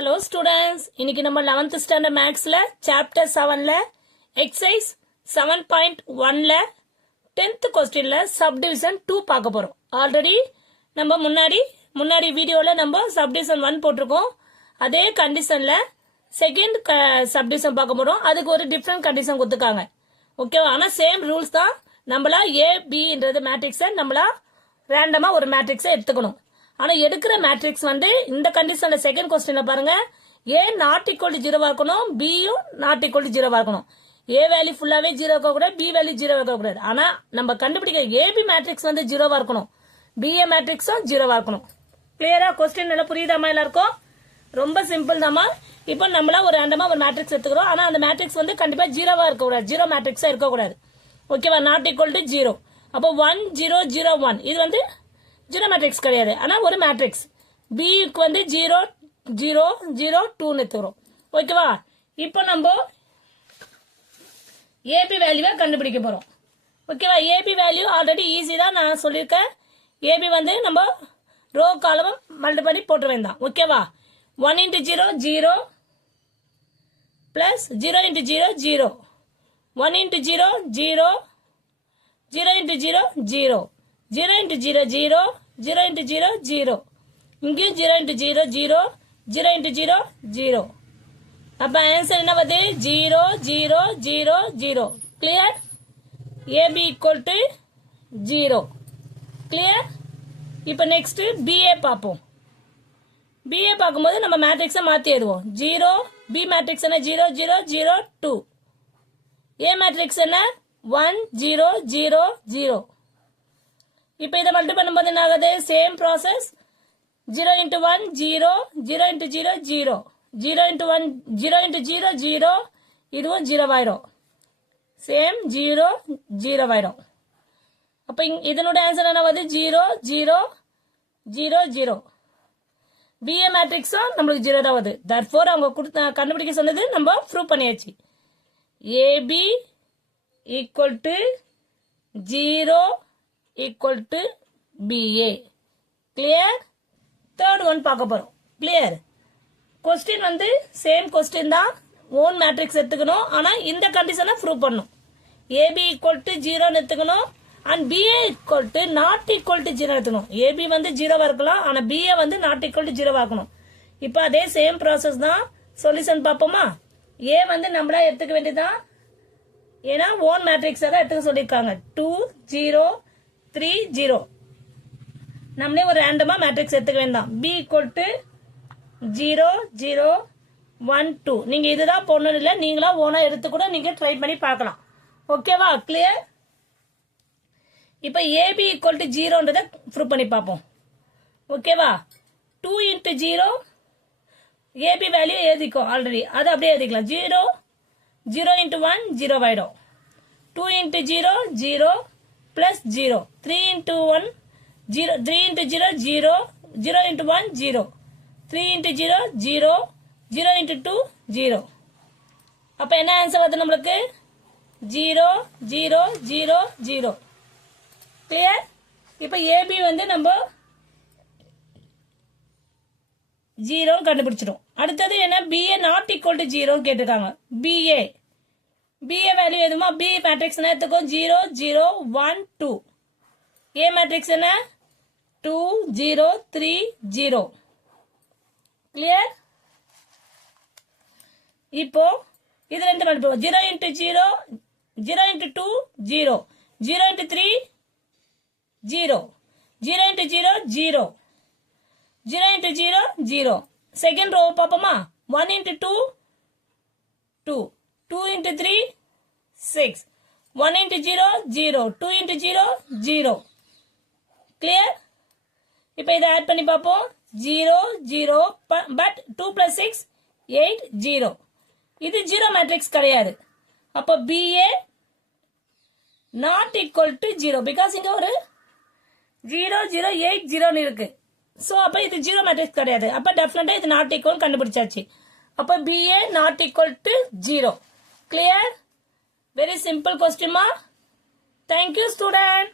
Hello students, இன்னைக்கு நம்ம 11th standard mathsல chapter 7ல exercise 7.1ல 10th questionல subdivision 2 பார்க்க போறோம். ஆல்ரெடி நம்ம முன்னாடி வீடியோல நம்ம subdivision 1 போட்டிருக்கோம். அதே கண்டிஷன்ல செகண்ட் subdivision பார்க்க போறோம். அதுக்கு ஒரு டிஃபரண்ட் கண்டிஷன் கொடுத்துருக்காங்க. ஓகேவா? ஆனா சேம் ரூல்ஸ் தான். நம்மளா A B ன்றது மேட்ரிக்ஸை நம்மளா ரேண்டமா ஒரு மேட்ரிக்ஸை எடுத்துக்கணும். ஆனா எடுக்கிற மேட்ரிக்ஸ் வந்து இந்த கண்டிஷன்ல செகண்ட் क्वेश्चनல பாருங்க A நாட் ஈக்குவல் டு 0 இருக்கணும், B யும் நாட் ஈக்குவல் டு 0 இருக்கணும். A வேல்யூ ஃபுல்லாவே 0 இருக்க கூடாது, B வேல்யூ 0 இருக்க கூடாது. ஆனா நம்ம கண்டுபிடிக்க AB மேட்ரிக்ஸ் வந்து 0 இருக்கணும், BA மேட்ரிக்ஸும் 0 இருக்கணும். கிளியரா? क्वेश्चन நல்லா புரியுதாமா எல்லாருக்கும்? ரொம்ப சிம்பிள் தாமா. இப்போ நம்மள ஒரு ரேண்டமா ஒரு மேட்ரிக்ஸ் எடுத்துக்கிறோம். ஆனா அந்த மேட்ரிக்ஸ் வந்து கண்டிப்பா 0வா இருக்க கூடாது, 0 மேட்ரிக்ஸா இருக்க கூடாது. ஓகேவா? Not equal to 0. அப்போ 1 0 0 1 இது வந்து 0 மேட்ரிக்ஸ் கிடையாது. ஆனா ஒரு மேட்ரிக்ஸ் B க்கு வந்து 0 0 0 2 ன்னு எடுத்துக்கிறோம். ஓகேவா? இப்போ நம்ம AB வேல்யூவை கண்டுபிடிக்க போறோம். ஓகேவா? AB வேல்யூ ஆல்ரெடி ஈஸி தான், நான் சொல்லியிருக்கேன். AB வந்து நம்ம ரோ காலம் மல்டி பண்ணி போட்டு வேண்டாம். ஓகேவா? 1 into 0 0 plus 0 into 0 0 1 into 0 0 0 into 0 0 0 into 0 0 0 into 0 0 இங்கேயும் 0 into 0 0 0 into 0 0. அப்ப ஆன்சர் என்ன வருது? 0 0 0 0. Clear? AB equal to 0. Clear? இப்ப நெக்ஸ்ட் BA பார்ப்போம். BA பார்க்கும்போது நம்ம மேட்ரிக்ஸை மாத்தி எழுதுவோம். 0 B மேட்ரிக்ஸ் என்ன? 0 0 0 2. A மேட்ரிக்ஸ் என்ன? 1 0 0 0. இப்போ இதை மல்டி பண்ணும்போது என்ன ஆகுது? Same process. 0 into 1 0 0 into 0 0 0 into 1 0 into 0 0 இதுவும் 0 ஆயிடும். சேம் 0 0 ஆயிடும். அப்போ இதனோட ஆன்சர் என்ன வருது? 0 0 0 0. BA மேட்ரிக்ஸும் நம்மளுக்கு 0 தான் வருது. தர்ஃபோர் அவங்க கண்டுபிடிக்க சொன்னது நம்ம ப்ரூவ் பண்ணியாச்சு. AB equal to 0 equal to BA. clear? third one பார்க்க போறோம். clear? question வந்து சேம் question தான், ஓன் மேட்ரிக்ஸ் எடுத்துக்கணும். ஆனா இந்த கண்டிஷனை ப்ரூவ் பண்ணணும். AB equal to 0 எடுத்துக்கணும் and BA equal to not equal to 0 எடுத்துக்கணும். AB வந்து 0 இருக்கலாம், ஆனா BA வந்து not equal to 0 ஆக்கணும். இப்போ அதே சேம் ப்ராசஸ் தான். சொல்யூஷன் பார்ப்போமா? A வந்து நம்மளா எடுத்துக்க வேண்டியதுதான், ஏன்னா ஓன் மேட்ரிக்ஸ் தான் எடுத்துக்க சொல்லியிருக்காங்க. 2 0 3 0. நம்மளே ஒரு ரேண்டமா மேட்ரிக்ஸ் எடுத்துக்க வேண்டாம். B equal to 0 0 1 2. நீங்க இதுதான் போடணும் இல்ல, நீங்களா ஓனா எடுத்து கூட நீங்க ட்ரை பண்ணி பார்க்கலாம். ஓகேவா? கிளியர்? இப்போ AB equal to 0ன்றதை ப்ரூவ் பண்ணி பார்ப்போம். ஓகேவா? 2 into 0 AB வேல்யூ எழுதிக்கோ ஆல்ரெடி, அது அப்படியே எழுதிக்கலாம். 0 0 into 1 0 ஆயிடும். 2 into 0 0 plus 0 3 into 1 0 3 into 0 0 0 into 1 0 3 into 0 0 0 into 2 0. அப்ப என்ன ஆன்சர் வருது நம்மளுக்கு? 0 0 0 0. கிளியர்? இப்ப AB வந்து நம்ம 0 கண்டுபிடிச்சிடும். அடுத்தது என்ன? BA நாட் ஈக்குவல் டு 0 கேட்டிருக்காங்க. BA வேல்யூ எதுமா? B மேட்ரிக்ஸ் என்ன எடுத்துக்கோ? 0 0 1 2. A மேட்ரிக்ஸ் என்ன? 2 0 3 0. கிளியர்? இப்போ இது ரெண்டு multiple. 0 into 0 0 into 2 0 0 into 3 0 0 into 0 0 0 into 0 0. Second row பாப்போமா? 1 into 2 2 2 into 3 6 1 into 0 0 2 into 0 0. Clear? இப்போ இதை ஆட் பண்ணி பார்ப்போம். 0 0 பட் 2 plus 6 8 0. இது 0 மேட்ரிக்ஸ் கிடையாது. அப்போ BA not equal to 0 because இங்க ஒரு 0 0 8 0 இருக்கு. சோ அப்ப இது 0 மேட்ரிக்ஸ் கிடையாது. அப்ப டெஃபினட்டா இது நாட் ஈக்குவல் கண்டுபிடிச்சாச்சு. அப்ப BA not equal to 0. clear? Very simple question ma. Thank you student.